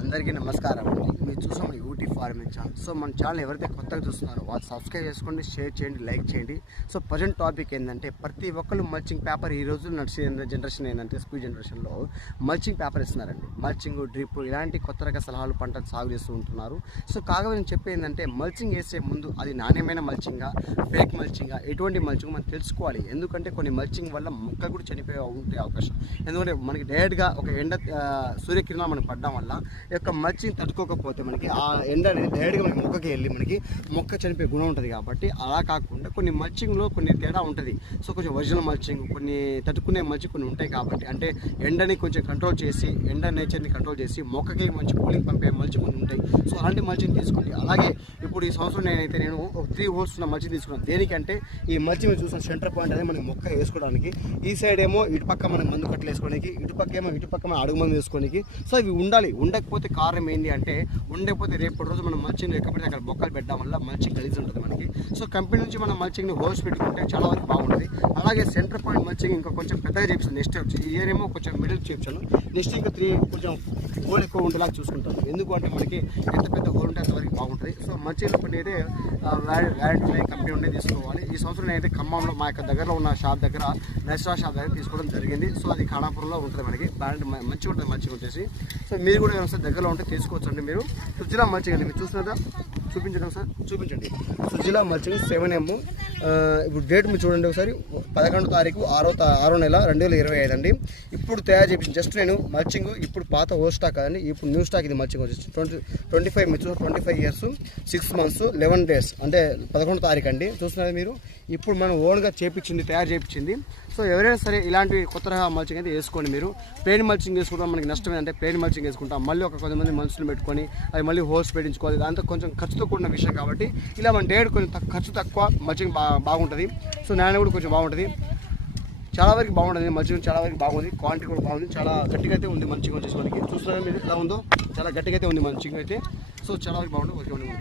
అందరికీ నమస్కారం అండి. మీరు చూసాం యూటీ ఫార్మింగ్ ఛానల్. సో మన ఛానల్ ఎవరైతే కొత్తగా చూస్తున్నారో వాళ్ళు సబ్స్క్రైబ్ చేసుకోండి షేర్ చేయండి లైక్ చేయండి. సో ప్రజెంట్ టాపిక్ ఏంటంటే ప్రతి ఒక్కరు మల్చింగ్ పేపర్ ఈ రోజు నడిచే జనరేషన్ ఏంటంటే స్కూల్ జనరేషన్లో మల్చింగ్ పేపర్ ఇస్తున్నారండి మల్చింగ్ డ్రిప్ ఇలాంటి కొత్త రక సలహాలు పంటలు సాగు చేస్తూ ఉంటున్నారు. సో కాగా నేను చెప్పేది ఏంటంటే మల్చింగ్ వేసే ముందు అది నాణ్యమైన మల్చింగా ఫేక్ మల్చింగా ఎటువంటి మల్చింగ్ మనం తెలుసుకోవాలి. ఎందుకంటే కొన్ని మల్చింగ్ వల్ల మొక్క కూడా చనిపోయే ఉంటే అవకాశం. ఎందుకంటే మనకి డైరెక్ట్గా ఒక ఎండ సూర్యకిరణాలు మనకి పడ్డం వల్ల యొక్క మచ్చిని తట్టుకోకపోతే మనకి ఆ ఎండ అనేది డైరెక్ట్గా మనకి మొక్కకి వెళ్ళి మనకి మొక్క చనిపోయే గుణం ఉంటుంది కాబట్టి అలా కాకుండా కొన్ని మల్చింగ్లో కొన్ని తేడా ఉంటుంది. సో కొంచెం ఒరిజినల్ మల్చింగ్ కొన్ని తట్టుకునే మల్చింగ్ కొన్ని ఉంటాయి కాబట్టి అంటే ఎండని కొంచెం కంట్రోల్ చేసి ఎండ నేచర్ని కంట్రోల్ చేసి మొక్కకి మంచి కూలింగ్ పంపే మల్చింగ్ కొన్ని ఉంటాయి. సో అలాంటి మల్చింగ్ తీసుకోండి. అలాగే ఇప్పుడు ఈ సంవత్సరం నేనైతే నేను ఒక త్రీ హోల్స్ ఉన్న మల్చింగ్ తీసుకున్నాను. దేనికంటే ఈ మల్చింగ్ మీద చూసిన సెంటర్ పాయింట్ అనేది మనకి మొక్క వేసుకోవడానికి. ఈ సైడ్ ఏమో ఇటు పక్క మనం మందు కట్టలు వేసుకోవడానికి ఇటు పక్క ఏమో ఇటు పక్క మనం అడుగు మందు వేసుకోవడానికి. సో ఇవి ఉండాలి. ఉండకపోతే కారణం ఏంటి అంటే ఉండకపోతే రేపటి రోజు మనం మల్చింగ్ ఎక్కడితే అక్కడ బొక్కలు పెట్టడం వల్ల మల్చింగ్ కలిసి ఉంటుంది మనకి. సో కంపెనీ నుంచి మనం మల్చింగ్ని హోల్స్ పెట్టుకుంటే చాలా వరకు బాగుంటుంది. అలాగే సెంటర్ పాయింట్ మల్చింగ్ ఇంకా కొంచెం పెద్దగా చేపిస్తాను. నెక్స్ట్ వచ్చి ఈ ఇయర్ ఏమో కొంచెం మిడిల్ చేపించాను నెక్స్ట్ ఇంకా త్రీ కొంచెం హోల్ ఎక్కువ ఉండేలాగా చూసుకుంటాను. ఎందుకంటే మనకి ఎంత పెద్ద హోల్ ఉంటే అంతవరకు బాగుంటుంది. సో మల్చింగ్ కొన్ని అయితే వ్యారంటీ కంపెనీ ఉండే తీసుకోవాలి. ఈ సంవత్సరం అయితే ఖమ్మంలో మా యొక్క దగ్గరలో ఉన్న షాప్ దగ్గర నర్సరా షాప్ దగ్గర తీసుకోవడం జరిగింది. సో అది ఖానాపురంలో ఉంటుంది మనకి. బ్రాండ్ మంచిగా ఉంటుంది మంచిగా వచ్చేసి. సో మీరు కూడా ఏమైనా దగ్గరలో ఉంటే తీసుకోవచ్చు అండి మీరు. సుజిలా మంచిగా మీరు చూసినదా చూపించడం సార్? చూపించండి. సుజిలా మల్చింగ్ సెవెన్ ఎమ్. ఇప్పుడు డేట్ మీరు చూడండి ఒకసారి. పదకొండు తారీఖు ఆరో ఆరో నెల రెండు వేల ఇరవై ఐదు అండి. ఇప్పుడు తయారు చేసి జస్ట్ నేను మల్చింగ్ ఇప్పుడు పాత ఓ స్టాక్ అండి. ఇప్పుడు న్యూ స్టాక్ ఇది మల్చింగ్ వచ్చేసి ట్వంటీ ట్వంటీ ఫైవ్ మీరు twenty five years six months eleven days అంటే పదకొండు తారీఖు అండి. చూస్తున్నారు మీరు? ఇప్పుడు మనం ఓన్గా చేపించింది తయారు చేయించింది సో ఎవరైనా సరే ఇలాంటి కొత్త రకం మల్చింగ్ అయితే వేసుకోండి మీరు. ప్లేన్ మల్చింగ్ వేసుకుంటాం మనకి నష్టం ఏంటంటే ప్లేన్ మల్చింగ్ వేసుకుంటాం. మళ్ళీ ఒక కొంతమంది మనుషులు పెట్టుకొని అది మళ్ళీ హోల్స్ పెట్టించుకోవాలి. దాంతో కొంచెం ఖర్చుతో కూడిన విషయం కాబట్టి ఇలా మన డేట్ కొంచెం తక్కువ- ఖర్చు తక్కువ మల్చింగ్ బా బాగుంటుంది. సో నాణ్యత కూడా కొంచెం బాగుంటుంది. చాలా వరకు బాగుంటుంది మల్చింగ్ చాలా వరకు బాగుంది క్వాంటిటీ కూడా బాగుంది చాలా గట్టిగా అయితే ఉంది మంచిగా వచ్చేసి మనకి. చూస్తున్నా మీరు ఎలా ఉందో? చాలా గట్టిగా అయితే ఉంది మంచిగా అయితే. సో చాలా వరకు బాగుంటుంది ఓకే ఉంటుంది